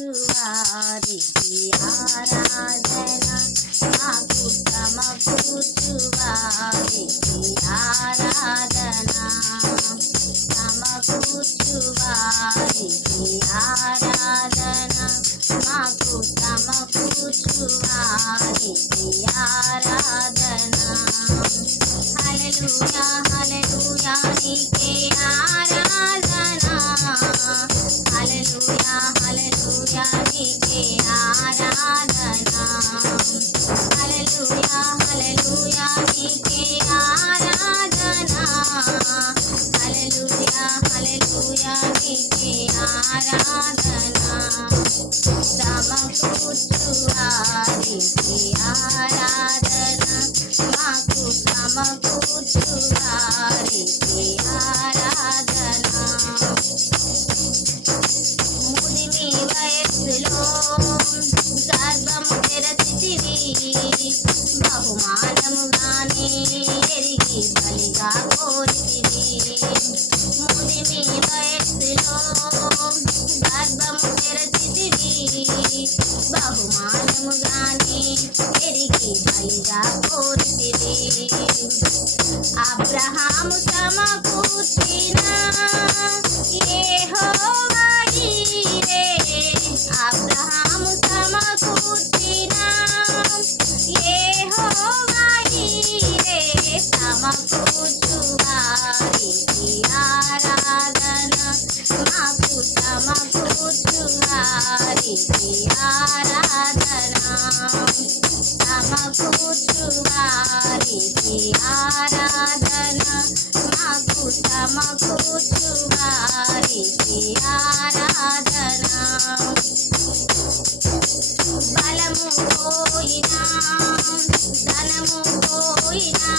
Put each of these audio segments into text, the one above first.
సమకూర్చువారికి ఆరాధన మాకు సమకూర్చువారికి ఆరాధన సమకూర్చువారికి ఆరాధన మాకు సమకూర్చువారికి ఆరాధన హల్లెలూయా హల్లెలూయా నీకే ఆరాధన సమకూర్చువారికి ఆరాధన మాకు సమకూర్చువారికి ఆరాధన ముదిమి వయస్సులో గర్భము తెరచితివి బహుమానముగానే ఎరిగి బలిగా ఎరిగి బలిగా కోరితివి అబ్రహాము సమకూర్చిన ఏహో సమకూర్చువారికి ఆరాధన సమకూర్చువారికి ఆరాధన మాకు సమకూర్చువారికి ఆరాధన బలము పోయినా ధనము పోయినా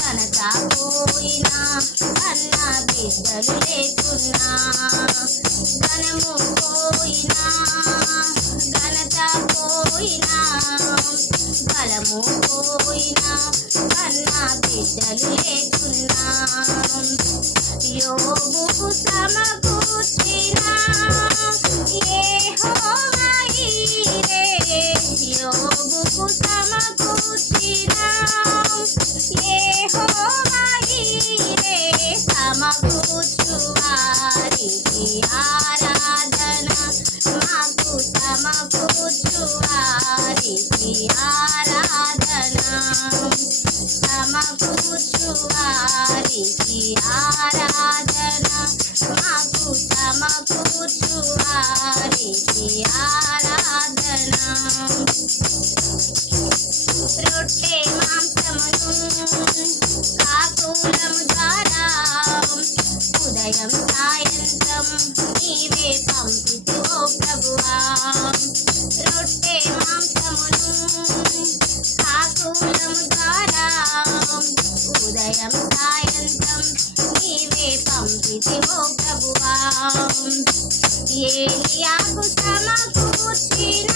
ఘనత పోయినా అన్న బిడ్డలు లేకున్నా ధనము బిడ్డలు లేకున్నా యోగుకు సమకూర్చిన యెహోవా ఈరే యోగుకు సమకూర్చిన యెహోవా ఈరే సమకూర్చువారికి ఆరాధన ఆరాధన. సమకూర్చువారికి ఆరాధన. మాకు సమకూర్చువారికి ఆరాధన. సాయంత్రం నీవే పంపితివో ప్రభువా ఏలియాకు సమకూర్చిన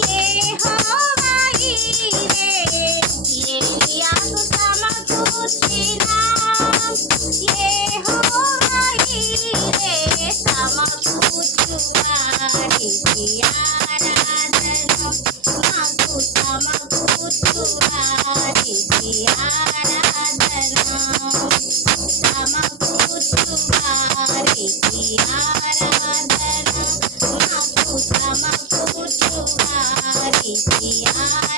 యెహోవా ఈరే ఏలియాకు సమకూర్చిన యెహోవా ఈరే సమకూర్చువారికి ఆరాధన మాకు సమకూర్చువారికి ఆరాధన సమకూర్చువారికి